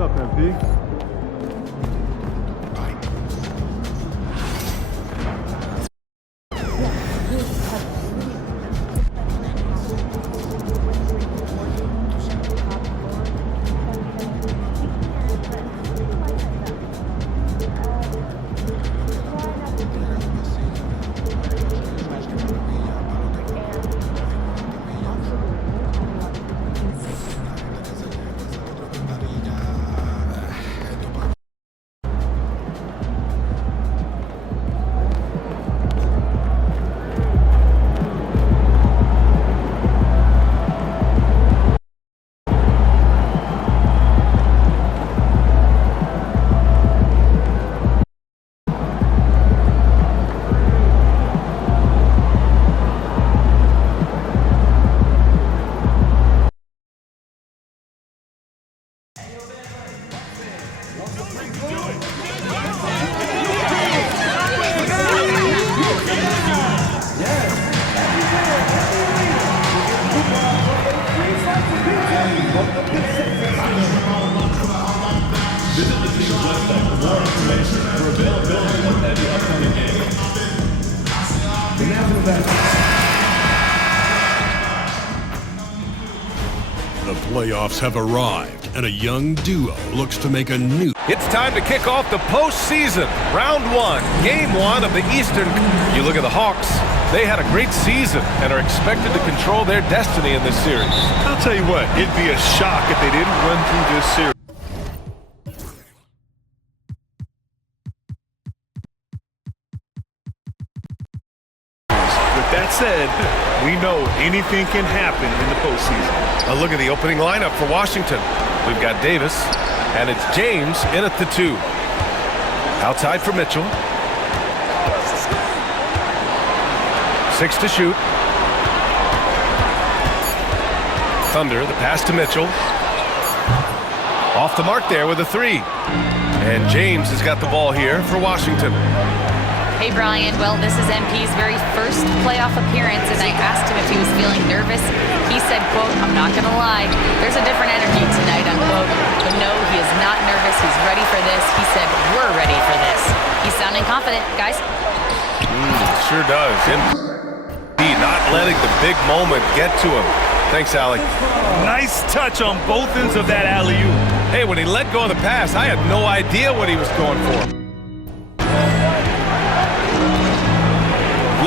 What's up, MP? The playoffs have arrived, and a young duo looks to make a new... It's time to kick off the postseason. Round one, game one of the Eastern. You look at the Hawks. They had a great season and are expected to control their destiny in this series. I'll tell you what, it'd be a shock if they didn't run through this series. With that said, we know anything can happen in the postseason. A look at the opening lineup for Washington. We've got Davis, and it's James in at the 2. Outside for Mitchell. 6 to shoot. Thunder, the pass to Mitchell. Off the mark there with a 3. And James has got the ball here for Washington. Hey, Brian. Well, this is MP's very first playoff appearance, and I asked him if he was feeling nervous. He said, quote, "I'm not going to lie, there's a different energy tonight," unquote. But no, he is not nervous. He's ready for this. He said, "We're ready for this." He's sounding confident, guys. Sure does. Indeed, not letting the big moment get to him. Thanks, Alec. Nice touch on both ends of that alley-oop. Hey, when he let go of the pass, I had no idea what he was going for.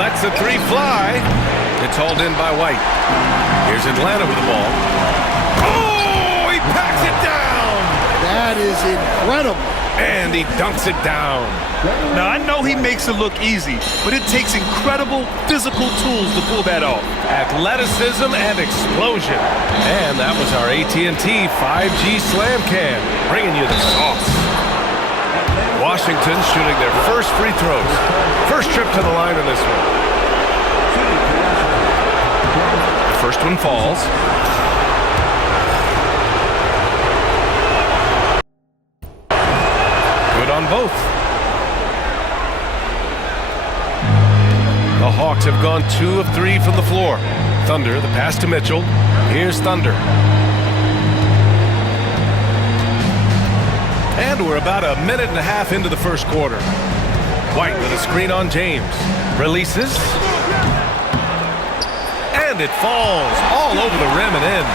Lets the 3 fly. It's hauled in by White. Here's Atlanta with the ball. Oh, he packs it down! That is incredible. And he dunks it down. Now, I know he makes it look easy, but it takes incredible physical tools to pull that off. Athleticism and explosion. And that was our AT&T 5G Slam Cam, bringing you the sauce. Washington shooting their first free throws. First trip to the line in this one. The first one falls. Good on both. The Hawks have gone 2 of 3 from the floor. Thunder, the pass to Mitchell. Here's Thunder. And we're about a minute and a half into the first quarter. White with a screen on James. Releases. And it falls all over the rim and in.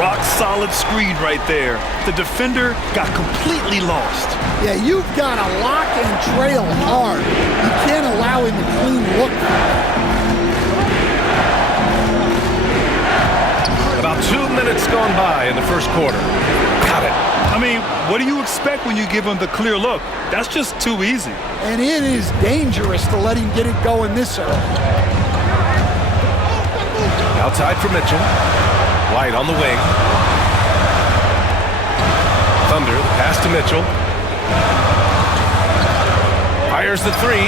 Rock solid screen right there. The defender got completely lost. Yeah, you've got to lock and trail hard. You can't allow him to clean look. About 2 minutes gone by in the first quarter. Got it. I mean, what do you expect when you give him the clear look? That's just too easy. And it is dangerous to let him get it going this early. Outside for Mitchell. White on the wing. Thunder, the pass to Mitchell. Fires the 3.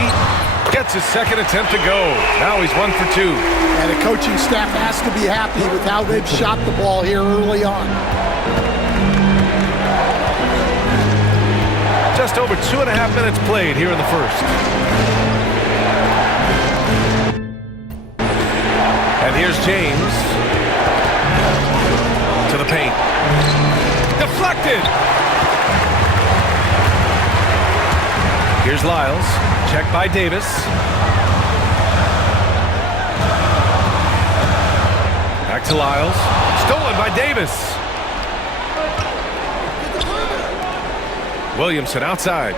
Gets his second attempt to go. Now he's 1 for 2. And the coaching staff has to be happy with how they've shot the ball here early on. Just over 2.5 minutes played here in the first. And here's James. To the paint. Deflected! Here's Lyles. Checked by Davis. Back to Lyles. Stolen by Davis. Williamson outside.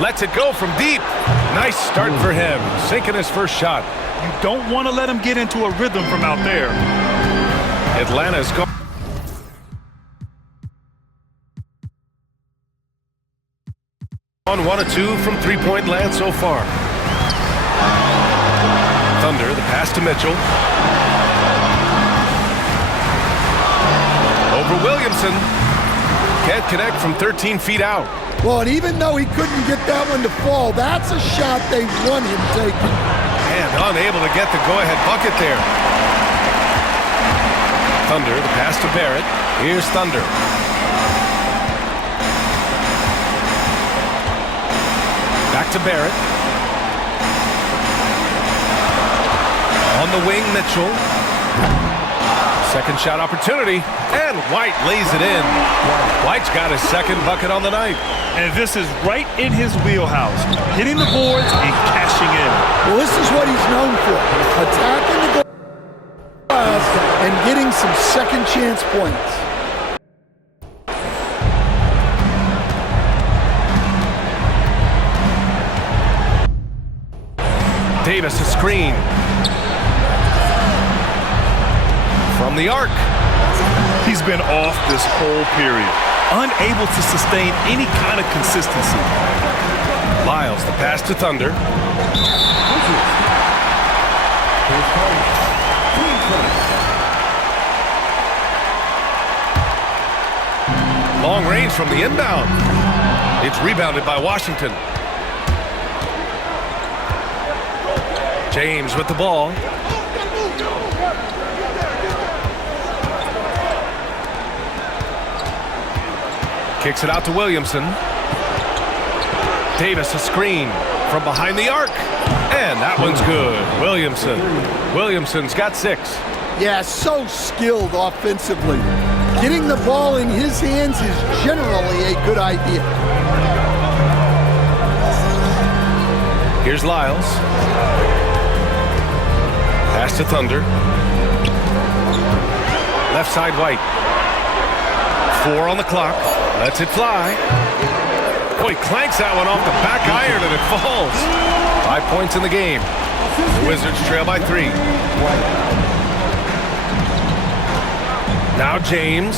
Lets it go from deep. Nice start for him. Sinking his first shot. You don't want to let him get into a rhythm from out there. Atlanta's gone. On 1 of 2 from three-point land so far. Thunder, the pass to Mitchell. Over Williamson. Can't connect from 13 feet out. Well, and even though he couldn't get that one to fall, that's a shot they want him taking. And unable to get the go-ahead bucket there. Thunder, the pass to Barrett. Here's Thunder. Back to Barrett. On the wing, Mitchell. Second shot opportunity, and White lays it in. White's got his second bucket on the night. And this is right in his wheelhouse. Hitting the boards and cashing in. Well, this is what he's known for. Attacking the glass and getting some second chance points. Davis a screen. From the arc. He's been off this whole period. Unable to sustain any kind of consistency. Lyles, the pass to Thunder. Long range from the inbound. It's rebounded by Washington. James with the ball. Kicks it out to Williamson. Davis a screen from behind the arc. And that one's good. Williamson's got 6. Yeah, so skilled offensively. Getting the ball in his hands is generally a good idea. Here's Lyles. Pass to Thunder. Left side White. 4 on the clock. Lets it fly. Oh, he clanks that one off the back iron and it falls. 5 points in the game. The Wizards trail by 3. Now James.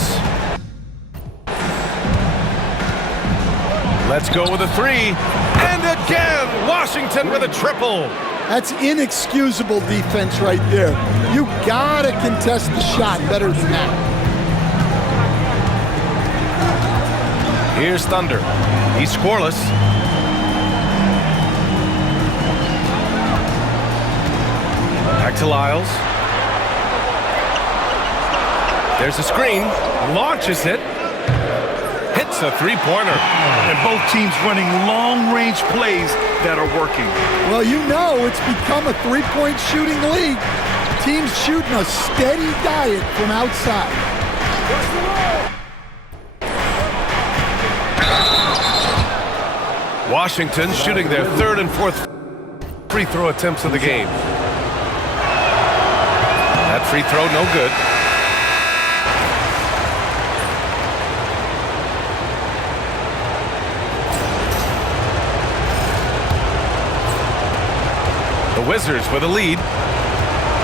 Let's go with a 3. And again, Washington with a triple. That's inexcusable defense right there. You gotta contest the shot better than that. Here's Thunder. He's scoreless. Back to Lyles. There's a screen. Launches it. Hits a three-pointer. And both teams running long-range plays that are working. Well, you know it's become a three-point shooting league. Teams shooting a steady diet from outside. Washington shooting their 3rd and 4th free throw attempts of the game. That free throw no good. The Wizards with a lead.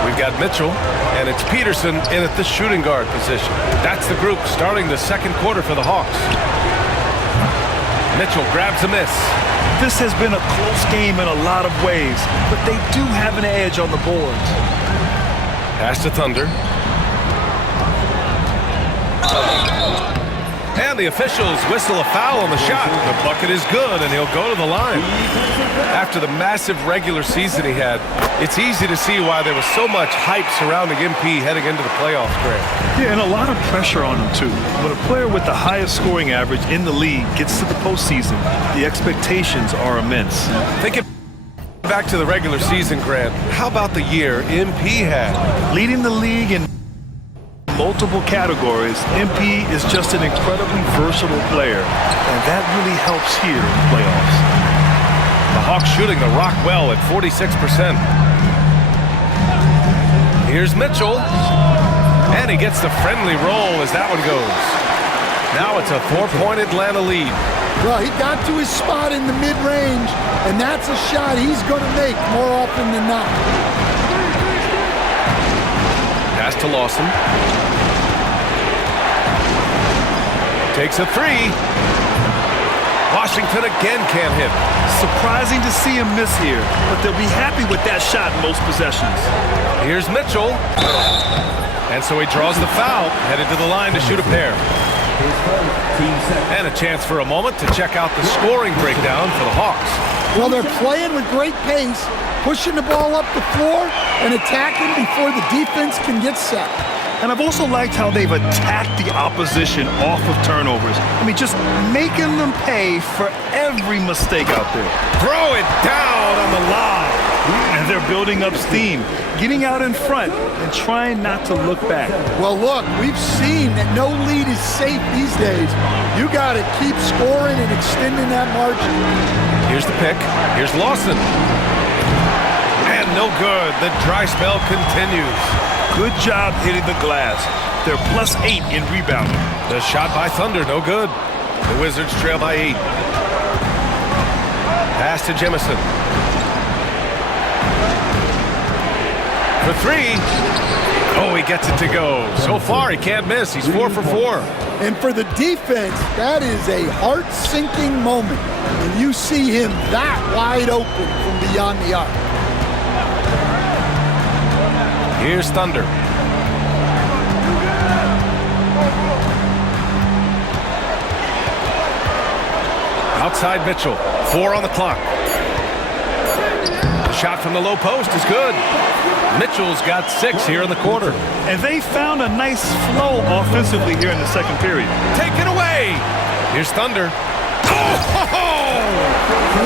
We've got Mitchell, and it's Peterson in at the shooting guard position. That's the group starting the second quarter for the Hawks. Mitchell grabs a miss. This has been a close game in a lot of ways, but they do have an edge on the boards. Pass to Thunder. And the officials whistle a foul on the shot. The bucket is good, and he'll go to the line. After the massive regular season he had, it's easy to see why there was so much hype surrounding MP heading into the playoffs, Grant. Yeah, and a lot of pressure on him, too. When a player with the highest scoring average in the league gets to the postseason, the expectations are immense. Thinking back to the regular season, Grant, how about the year MP had? Leading the league in multiple categories, MP is just an incredibly versatile player, and that really helps here in the playoffs. The Hawks shooting the rock well at 46%. Here's Mitchell, and he gets the friendly roll as that one goes. Now it's a 4-point Atlanta lead. Well, he got to his spot in the mid-range, and that's a shot he's going to make more often than not. Pass to Lawson. Takes a three. Washington again can't hit. Surprising to see him miss here, but they'll be happy with that shot in most possessions. Here's Mitchell. And so he draws the foul, headed to the line to shoot a pair. And a chance for a moment to check out the scoring breakdown for the Hawks. Well, they're playing with great pace, pushing the ball up the floor and attacking before the defense can get set. And I've also liked how they've attacked the opposition off of turnovers. I mean, just making them pay for every mistake out there. Throw it down on the lob. And they're building up steam, getting out in front and trying not to look back. Well, look, we've seen that no lead is safe these days. You got to keep scoring and extending that margin. Here's the pick. Here's Lawson. And no good. The dry spell continues. Good job hitting the glass. They're +8 in rebounding. The shot by Thunder, no good. The Wizards trail by 8. Pass to Jemison. For three. Oh, he gets it to go. So far, he can't miss. He's 4 for 4. And for the defense, that is a heart-sinking moment when you see him that wide open from beyond the arc. Here's Thunder. Outside Mitchell. 4 on the clock. The shot from the low post is good. Mitchell's got 6 here in the quarter. And they found a nice flow offensively here in the second period. Take it away. Here's Thunder. Oh!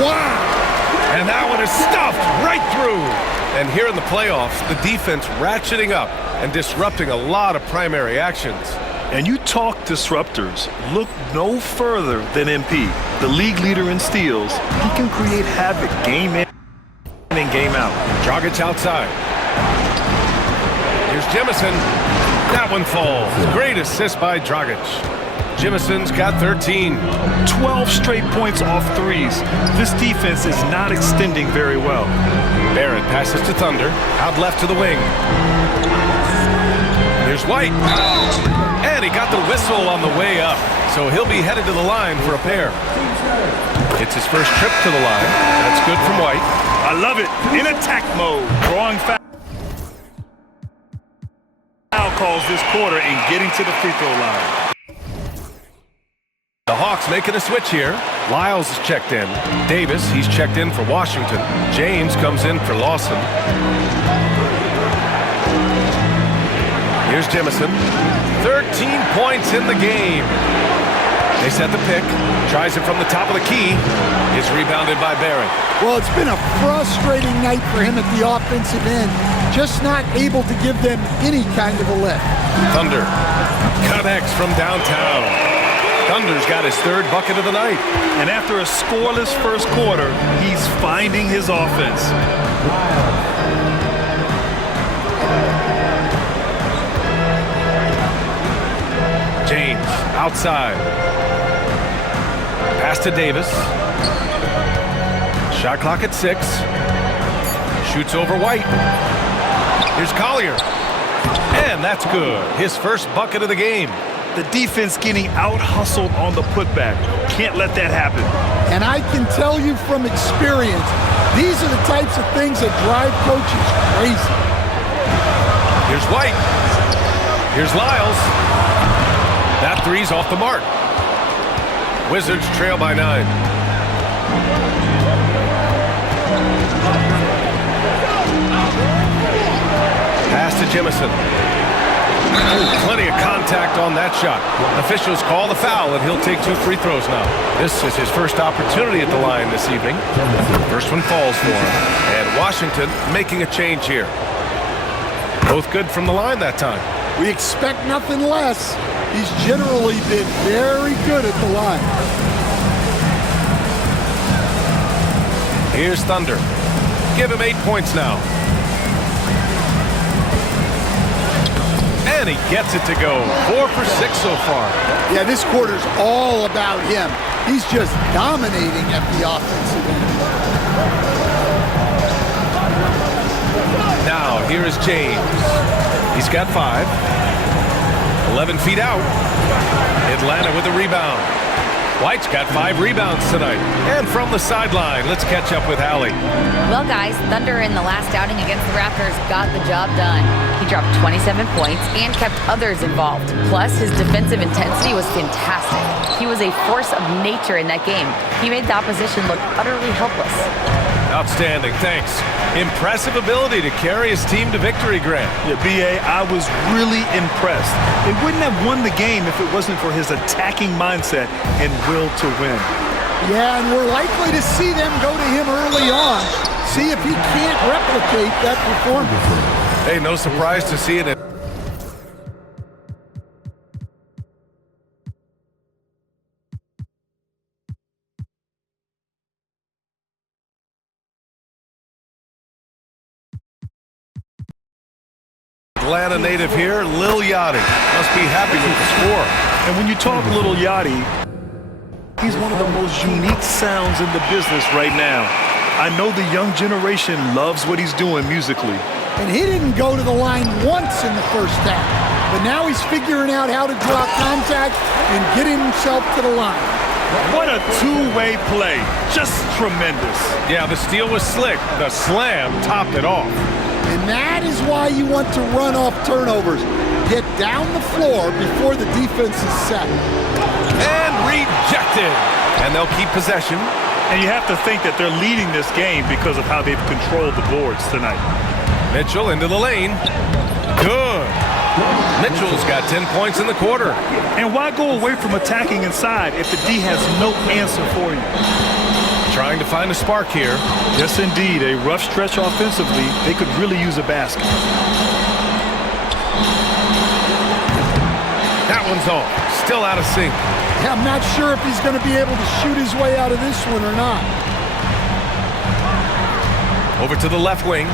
Wow! And that one is stuffed right through. And here in the playoffs, the defense ratcheting up and disrupting a lot of primary actions. And you talk disruptors, look no further than MP. The league leader in steals, he can create havoc game in and game out. Dragic outside. Here's Jemison. That one falls. Great assist by Dragic. Jemison's got 13. 12 straight points off threes. This defense is not extending very well. Barrett passes to Thunder. Out left to the wing. Here's White. And he got the whistle on the way up. So he'll be headed to the line for a pair. It's his first trip to the line. That's good from White. I love it. In attack mode. Drawing foul calls this quarter and getting to the free throw line. The Hawks making a switch here. Lyles is checked in. Davis, he's checked in for Washington. James comes in for Lawson. Here's Jemison. 13 points in the game. They set the pick. Tries it from the top of the key. It's rebounded by Barrett. Well, it's been a frustrating night for him at the offensive end. Just not able to give them any kind of a lift. Thunder connects from downtown. Thunder's got his 3rd bucket of the night. And after a scoreless first quarter, he's finding his offense. James outside. Pass to Davis. Shot clock at 6. Shoots over White. Here's Collier. And that's good. His first bucket of the game. The defense getting out-hustled on the putback. Can't let that happen. And I can tell you from experience, these are the types of things that drive coaches crazy. Here's White. Here's Lyles. That three's off the mark. Wizards trail by 9. Pass to Jemison. Plenty of contact on that shot. Officials call the foul, and he'll take 2 free throws now. This is his first opportunity at the line this evening. First one falls for him. And Washington making a change here. Both good from the line that time. We expect nothing less. He's generally been very good at the line. Here's Thunder. Give him 8 points now. And he gets it to go. 4 for 6 so far. Yeah, this quarter's all about him. He's just dominating at the offensive end. Now, here is James. He's got 5. 11 feet out. Atlanta with a rebound. White's got 5 rebounds tonight. And from the sideline, let's catch up with Allie. Well, guys, Thunder in the last outing against the Raptors got the job done. He dropped 27 points and kept others involved. Plus, his defensive intensity was fantastic. He was a force of nature in that game. He made the opposition look utterly helpless. Outstanding, thanks. Impressive ability to carry his team to victory, Grant. Yeah, B.A., I was really impressed. They wouldn't have won the game if it wasn't for his attacking mindset and will to win. Yeah, and we're likely to see them go to him early on. See if he can't replicate that performance. Hey, no surprise to see it. Atlanta native here, Lil Yachty. Must be happy with the score. And when you talk Little Yachty, he's one of the most unique sounds in the business right now. I know the young generation loves what he's doing musically. And he didn't go to the line once in the first half. But now he's figuring out how to draw contact and get himself to the line. What a two-way play. Just tremendous. Yeah, the steal was slick. The slam topped it off. And that is why you want to run off turnovers. Get down the floor before the defense is set. And rejected. And they'll keep possession. And you have to think that they're leading this game because of how they've controlled the boards tonight. Mitchell into the lane. Good. Mitchell's got 10 points in the quarter. And why go away from attacking inside if the D has no answer for you? Trying to find a spark here. Yes, indeed. A rough stretch offensively. They could really use a basket. That one's off. Still out of sync. Yeah, I'm not sure if he's going to be able to shoot his way out of this one or not. Over to the left wing.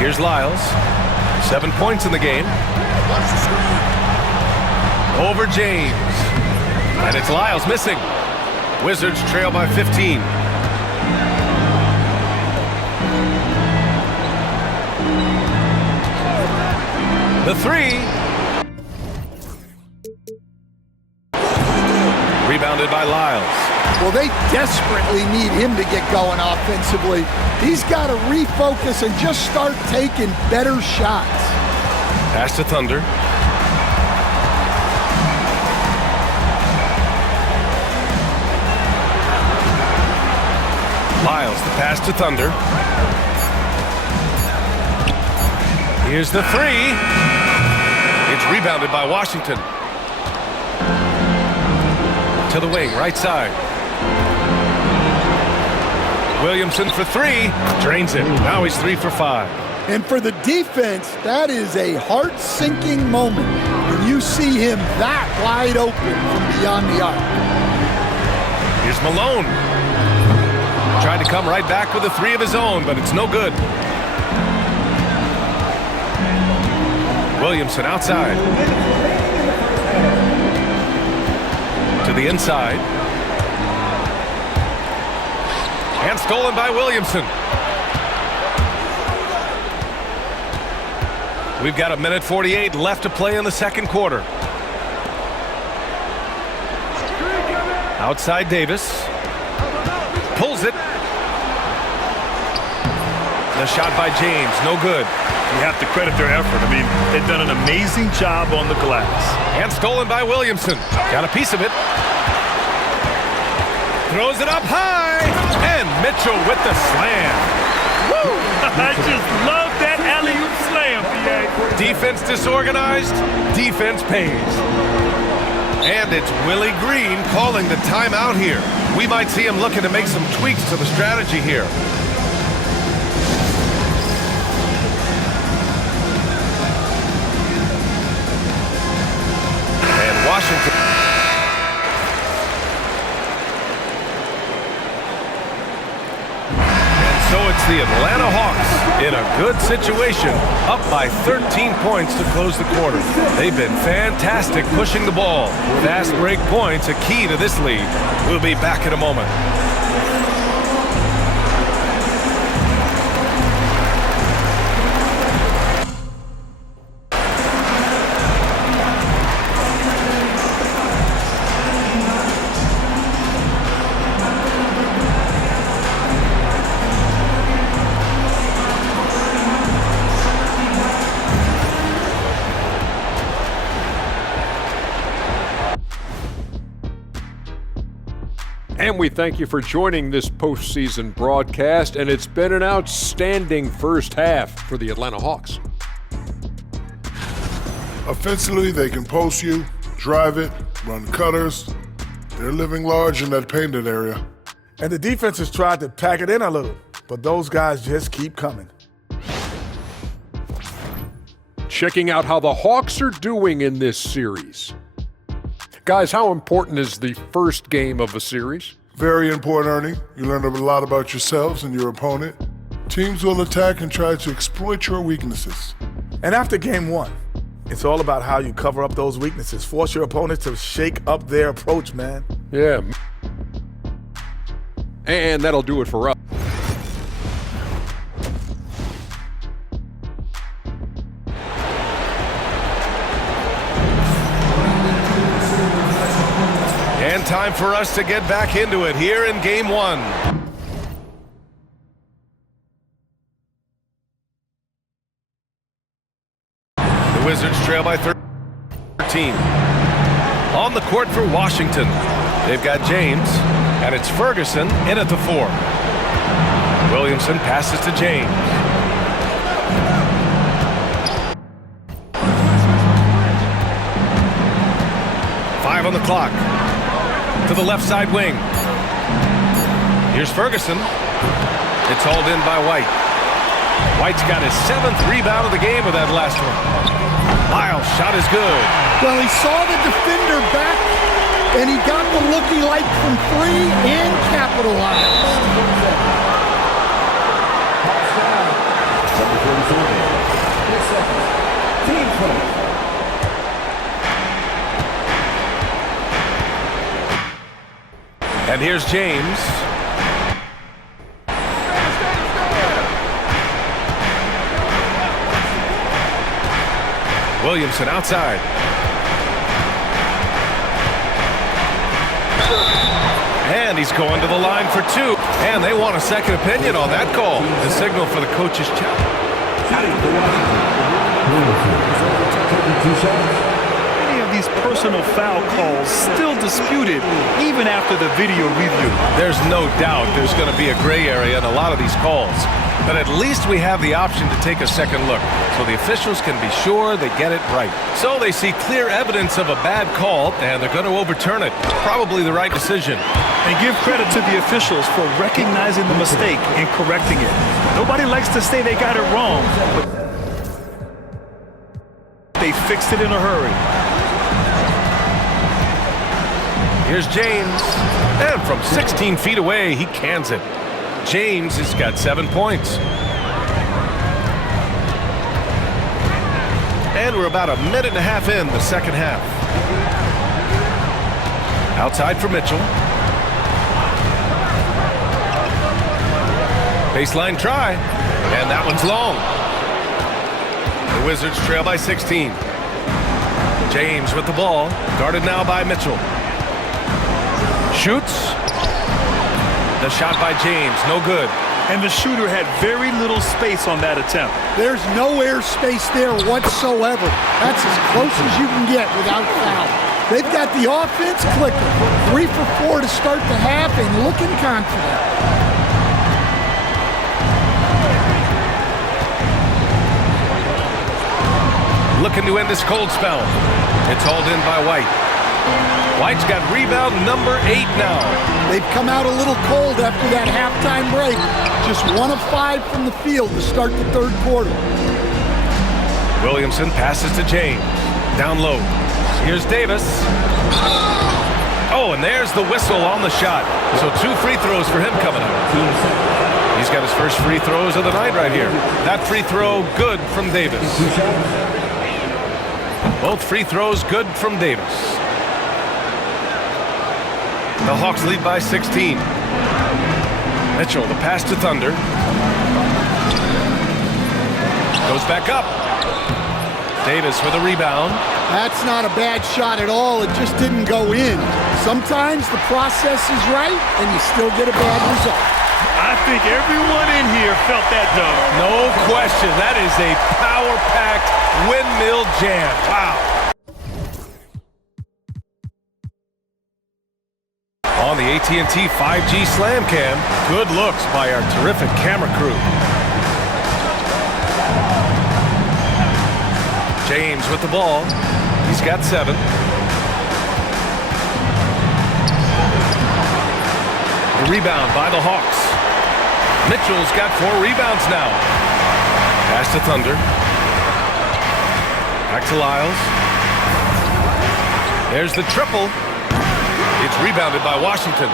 Here's Lyles. 7 points in the game. Over James. And it's Lyles missing. Wizards trail by 15. The 3. Rebounded by Lyles. Well, they desperately need him to get going offensively. He's got to refocus and just start taking better shots. Pass to Thunder. Lyles, the pass to Thunder. Here's the 3. It's rebounded by Washington. To the wing, right side. Williamson for 3. Drains it. Now he's 3 for 5. And for the defense, that is a heart-sinking moment when you see him that wide open from beyond the arc. Here's Malone. Tried to come right back with a 3 of his own, but it's no good. Williamson outside. To the inside. And stolen by Williamson. We've got 1:48 left to play in the second quarter. Outside Davis. Pulls it. The shot by James, no good. You have to credit their effort. I mean, they've done an amazing job on the glass. And stolen by Williamson. Got a piece of it. Throws it up high. And Mitchell with the slam. Woo! I just love that alley-oop slam, B.A. Defense disorganized, defense pays. And it's Willie Green calling the timeout here. We might see him looking to make some tweaks to the strategy here. Washington. So it's the Atlanta Hawks in a good situation, up by 13 points to close the quarter. They've been fantastic pushing the ball. Fast break points, a key to this lead. We'll be back in a moment. And we thank you for joining this postseason broadcast, and it's been an outstanding first half for the Atlanta Hawks. Offensively, they can post you, drive it, run cutters. They're living large in that painted area. And the defense has tried to pack it in a little, but those guys just keep coming. Checking out how the Hawks are doing in this series. Guys, how important is the first game of a series? Very important, Ernie. You learn a lot about yourselves and your opponent. Teams will attack and try to exploit your weaknesses. And after game one, it's all about how you cover up those weaknesses. Force your opponent to shake up their approach, man. Yeah. And that'll do it for us. And time for us to get back into it here in game one. The Wizards trail by 13. On the court for Washington, they've got James, and it's Ferguson in at the 4. Williamson passes to James. Five on the clock. To the left side wing. Here's Ferguson. It's hauled in by White. White's got his 7th rebound of the game with that last one. Lyles' shot is good. Well, he saw the defender back, and he got the look he liked from 3 and capitalized. And here's James. Williamson outside. And he's going to the line for 2. And they want a second opinion on that call. The signal for the coach's challenge. These personal foul calls still disputed even after the video review. There's no doubt there's going to be a gray area in a lot of these calls, but at least we have the option to take a second look so the officials can be sure they get it right. So they see clear evidence of a bad call and they're going to overturn it. Probably the right decision. And give credit to the officials for recognizing the mistake and correcting it. Nobody likes to say they got it wrong, but they fixed it in a hurry. Here's James, and from 16 feet away, he cans it. James has got 7 points. And we're about a minute and a half in the second half. Outside for Mitchell. Baseline try, and that one's long. The Wizards trail by 16. James with the ball, guarded now by Mitchell. Shoots. The shot by James, no good. And the shooter had very little space on that attempt. There's no air space there whatsoever. That's as close as you can get without foul. They've got the offense clicking. 3 for 4 to start the half and looking confident. Looking to end this cold spell. It's hauled in by White. White's got rebound number 8 now. They've come out a little cold after that halftime break. Just 1 of 5 from the field to start the third quarter. Williamson passes to James. Down low. Here's Davis. Oh, and there's the whistle on the shot. So 2 free throws for him coming up. He's got his first free throws of the night right here. That free throw good from Davis. Both free throws good from Davis. The Hawks lead by 16. Mitchell, the pass to Thunder. Goes back up. Davis with a rebound. That's not a bad shot at all. It just didn't go in. Sometimes the process is right, and you still get a bad result. I think everyone in here felt that dunk. No question. That is a power-packed windmill jam. Wow. On the AT&T 5G Slam Cam, good looks by our terrific camera crew. James with the ball. He's got 7. The rebound by the Hawks. Mitchell's got 4 rebounds now. Pass to Thunder. Back to Lyles. There's the triple. It's rebounded by Washington.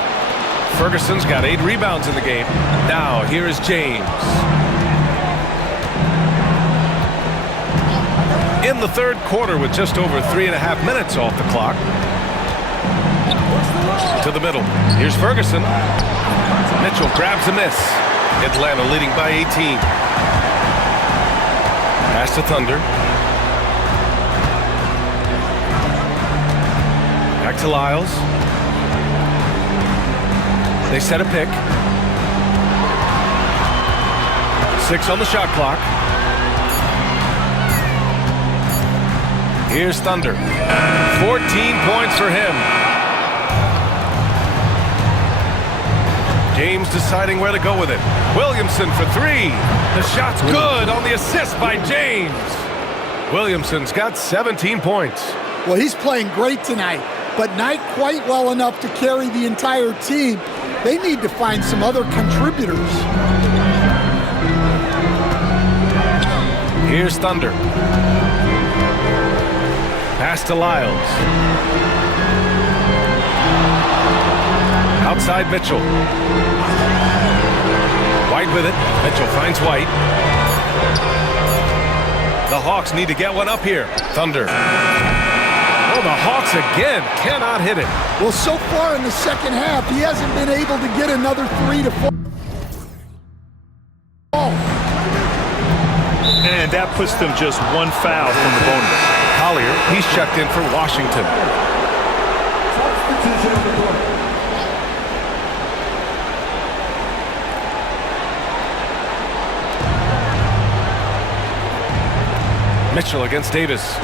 Ferguson's got 8 rebounds in the game. Now, here is James. In the third quarter with just over 3.5 minutes off the clock. To the middle. Here's Ferguson. Mitchell grabs a miss. Atlanta leading by 18. Pass to Thunder. Back to Lyles. They set a pick. 6 on the shot clock. Here's Thunder. 14 points for him. James deciding where to go with it. Williamson for 3. The shot's good on the assist by James. Williamson's got 17 points. Well, he's playing great tonight, but not quite well enough to carry the entire team. They need to find some other contributors. Here's Thunder. Pass to Lyles. Outside Mitchell. White with it. Mitchell finds White. The Hawks need to get one up here. Thunder. Oh, the Hawks again cannot hit it. Well, so far in the second half, he hasn't been able to get another 3 to 4. And that puts them just 1 foul from the bonus. Collier, he's checked in for Washington. Mitchell against Davis.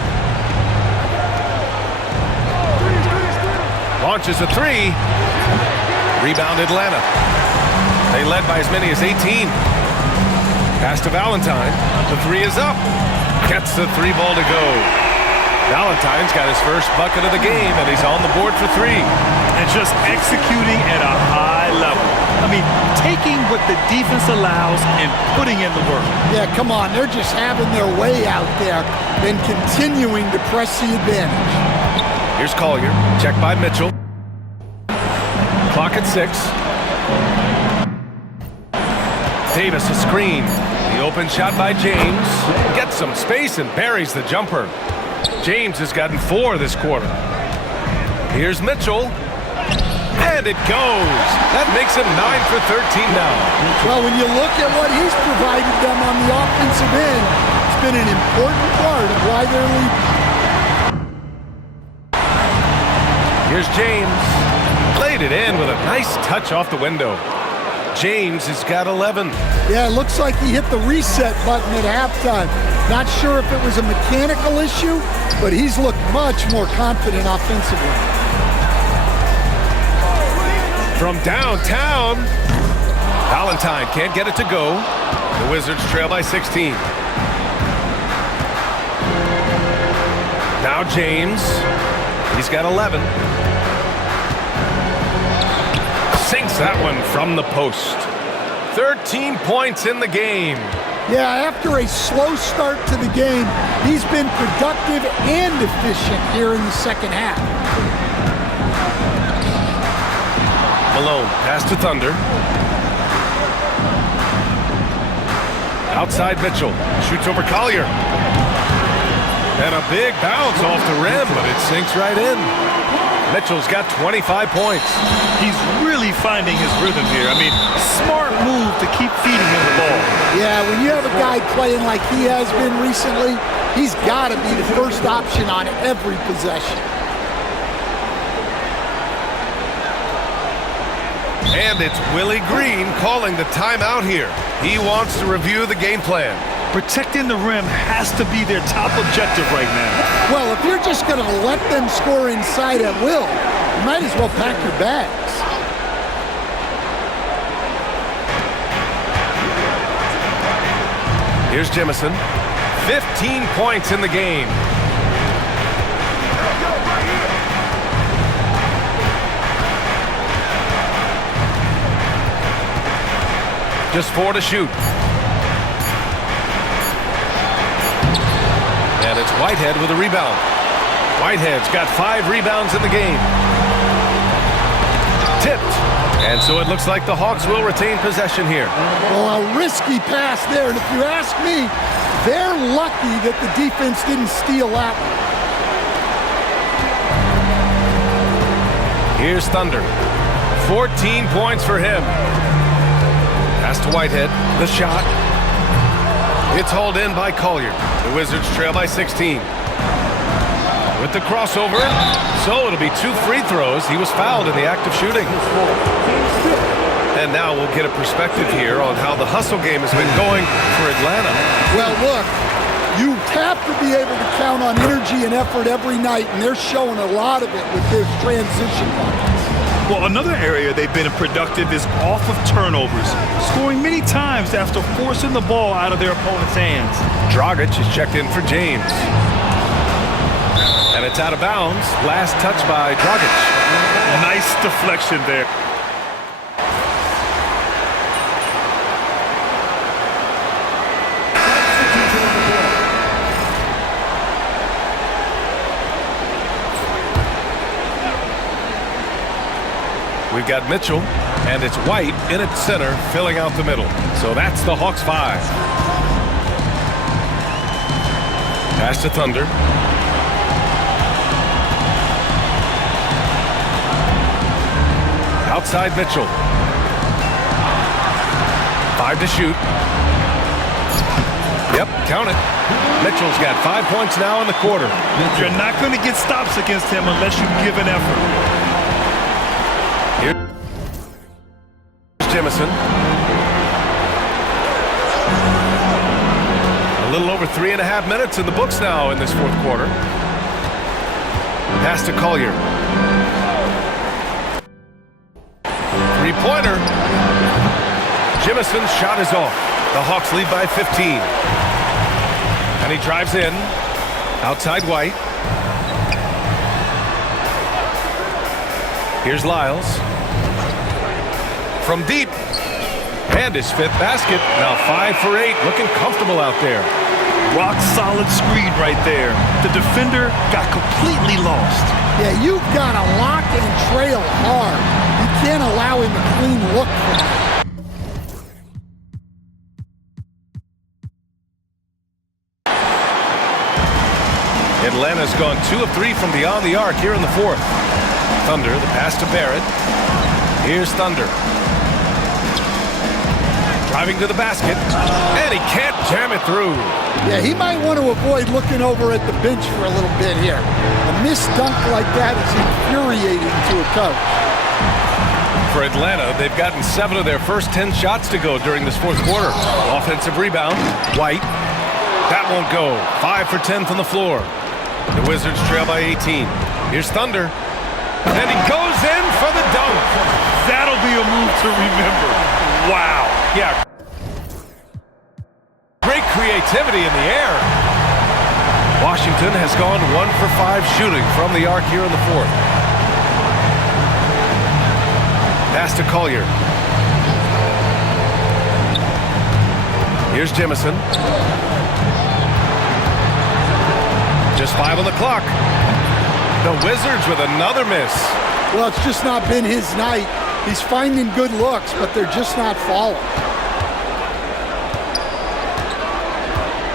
Launches a 3. Rebound Atlanta. They led by as many as 18. Pass to Valentine. The 3 is up. Gets the 3 ball to go. Valentine's got his first bucket of the game, and he's on the board for 3. And just executing at a high level. I mean, taking what the defense allows and putting in the work. Yeah, come on. They're just having their way out there and continuing to press the advantage. Here's Collier. Check by Mitchell. Clock at 6. Davis a screen. The open shot by James. Gets some space and buries the jumper. James has gotten 4 this quarter. Here's Mitchell. And it goes. That makes him 9 for 13 now. Well, when you look at what he's provided them on the offensive end, it's been an important part of why they're leading. Here's James. Laid it in with a nice touch off the window. James has got 11. Yeah, it looks like he hit the reset button at halftime. Not sure if it was a mechanical issue, but he's looked much more confident offensively. From downtown, Valentine can't get it to go. The Wizards trail by 16. Now James. He's got 11. Sinks that one from the post. 13 points in the game. Yeah, after a slow start to the game, he's been productive and efficient here in the second half. Malone, pass to Thunder. Outside Mitchell, shoots over Collier. And a big bounce off the rim, but it sinks right in. Mitchell's got 25 points. He's really finding his rhythm here. I mean, smart move to keep feeding him the ball. Yeah, when you have a guy playing like he has been recently, he's got to be the first option on every possession. And it's Willie Green calling the timeout here. He wants to review the game plan. Protecting the rim has to be their top objective right now. Well, if you're just going to let them score inside at will, you might as well pack your bags. Here's Jemison. 15 points in the game. Just 4 to shoot. And it's Whitehead with a rebound. Whitehead's got 5 rebounds in the game. Tipped. And so it looks like the Hawks will retain possession here. Well, a risky pass there, and if you ask me, they're lucky that the defense didn't steal that one. Here's Thunder. 14 points for him. Pass to Whitehead. The shot. It's hauled in by Collier. The Wizards trail by 16. With the crossover. So it'll be 2 free throws. He was fouled in the act of shooting. And now we'll get a perspective here on how the hustle game has been going for Atlanta. Well, look, you have to be able to count on energy and effort every night, and they're showing a lot of it with their transition buckets. Well, another area they've been productive is off of turnovers, scoring many times after forcing the ball out of their opponent's hands. Dragic is checked in for James. And it's out of bounds. Last touch by Dragic. Nice deflection there. We've got Mitchell, and it's White in at center, filling out the middle. So that's the Hawks 5. Pass to Thunder. Outside Mitchell. 5 to shoot. Yep, count it. Mitchell's got 5 points now in the quarter. You're not going to get stops against him unless you give an effort. Jemison. A little over 3.5 minutes in the books now in this fourth quarter. Pass to Collier. 3-pointer. Jemison's shot is off. The Hawks lead by 15. And he drives in. Outside White. Here's Lyles. From deep. And his 5th basket. Now 5 for 8. Looking comfortable out there. Rock solid screen right there. The defender got completely lost. Yeah, you've got to lock and trail hard. You can't allow him a clean look for that. Atlanta's gone 2 of 3 from beyond the arc here in the fourth. Thunder, the pass to Barrett. Here's Thunder. Driving to the basket, and he can't jam it through. Yeah, he might want to avoid looking over at the bench for a little bit here. A missed dunk like that is infuriating to a coach. For Atlanta, they've gotten 7 of their first 10 shots to go during this fourth quarter. Offensive rebound, White. That won't go. 5 for 10 from the floor. The Wizards trail by 18. Here's Thunder. And he goes in for the dunk. That'll be a move to remember. Wow. Yeah. Great creativity in the air. Washington has gone 1 for 5 shooting from the arc here in the fourth. Pass to Collier. Here's Jemison. Just 5 on the clock. The Wizards with another miss. Well, it's just not been his night. He's finding good looks, but they're just not falling.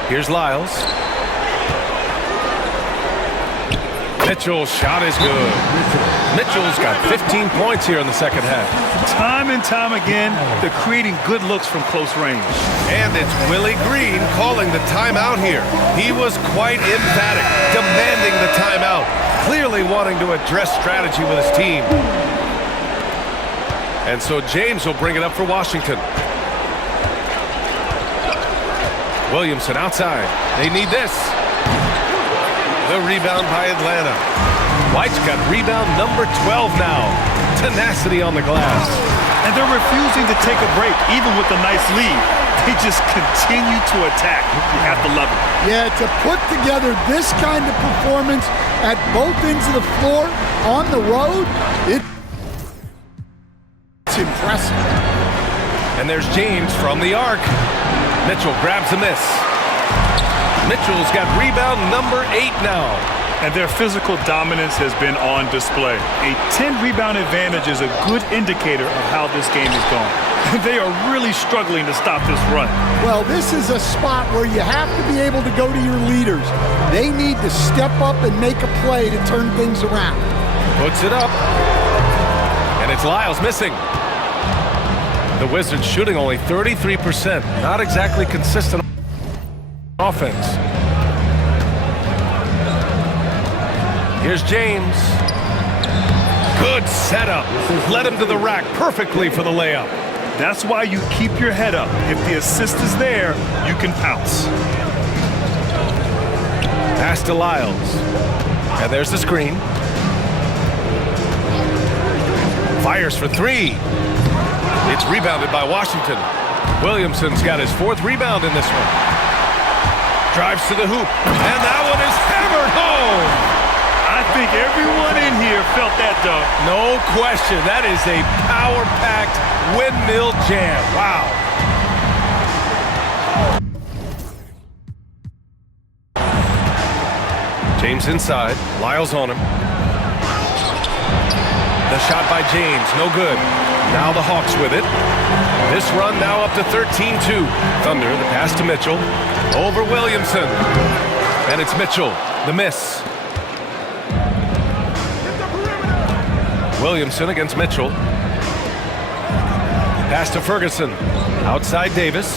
Here's Lyles. Mitchell's shot is good. Mitchell's got 15 points here in the second half. Time and time again, they're creating good looks from close range. And it's Willie Green calling the timeout here. He was quite emphatic, demanding the timeout, clearly wanting to address strategy with his team. And so James will bring it up for Washington. Williamson outside. They need this. The rebound by Atlanta. White's got rebound number 12 now. Tenacity on the glass. And they're refusing to take a break, even with a nice lead. They just continue to attack. You have to love it. Yeah, to put together this kind of performance at both ends of the floor on the road, it's impressive. And there's James from the arc. Mitchell grabs a miss. Mitchell's got rebound number 8 now. And their physical dominance has been on display. A 10-rebound advantage is a good indicator of how this game is going. They are really struggling to stop this run. Well, this is a spot where you have to be able to go to your leaders. They need to step up and make a play to turn things around. Puts it up. And it's Lyles missing. The Wizards shooting only 33%. Not exactly consistent offense. Here's James. Good setup. Led him to the rack perfectly for the layup. That's why you keep your head up. If the assist is there, you can pounce. Pass to Lyles. And there's the screen. Fires for 3. It's rebounded by Washington. Williamson's got his 4th rebound in this one. Drives to the hoop. And that one is hammered home. I think everyone in here felt that dunk. No question. That is a power-packed windmill jam. Wow. James inside. Lyles on him. The shot by James. No good. Now the Hawks with it. This run now up to 13-2. Thunder, the pass to Mitchell. Over Williamson. And it's Mitchell. The miss. Williamson against Mitchell. Pass to Ferguson. Outside Davis.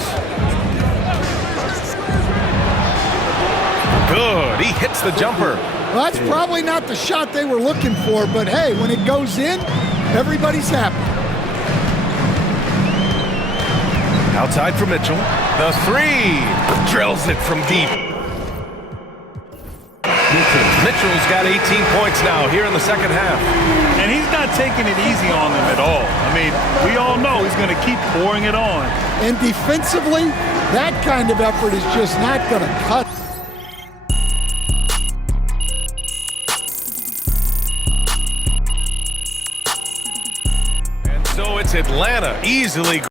Good. He hits the jumper. Well, that's probably not the shot they were looking for, but hey, when it goes in, everybody's happy. Outside for Mitchell. The 3. Drills it from deep. Mitchell's got 18 points now here in the second half. And he's not taking it easy on them at all. I mean, we all know he's going to keep pouring it on. And defensively, that kind of effort is just not going to cut. And so it's Atlanta easily.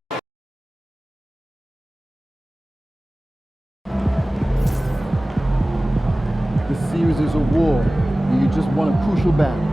This series is a war, and you just want a crucial battle.